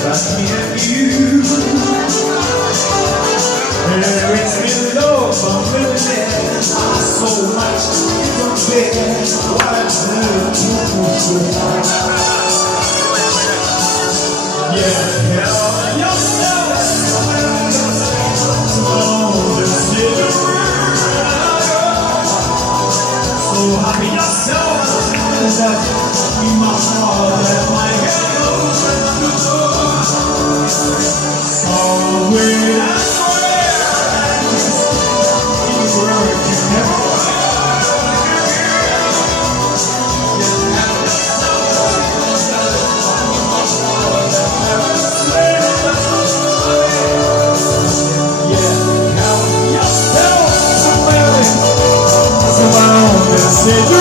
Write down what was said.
Just me and you. There is no love for million. So much compared to what I do. Yeah, hell, yourself. So happy yourself. In my heart, let my head open the door. So when I swear, you were never. Yeah, help yourself, somebody. Someone said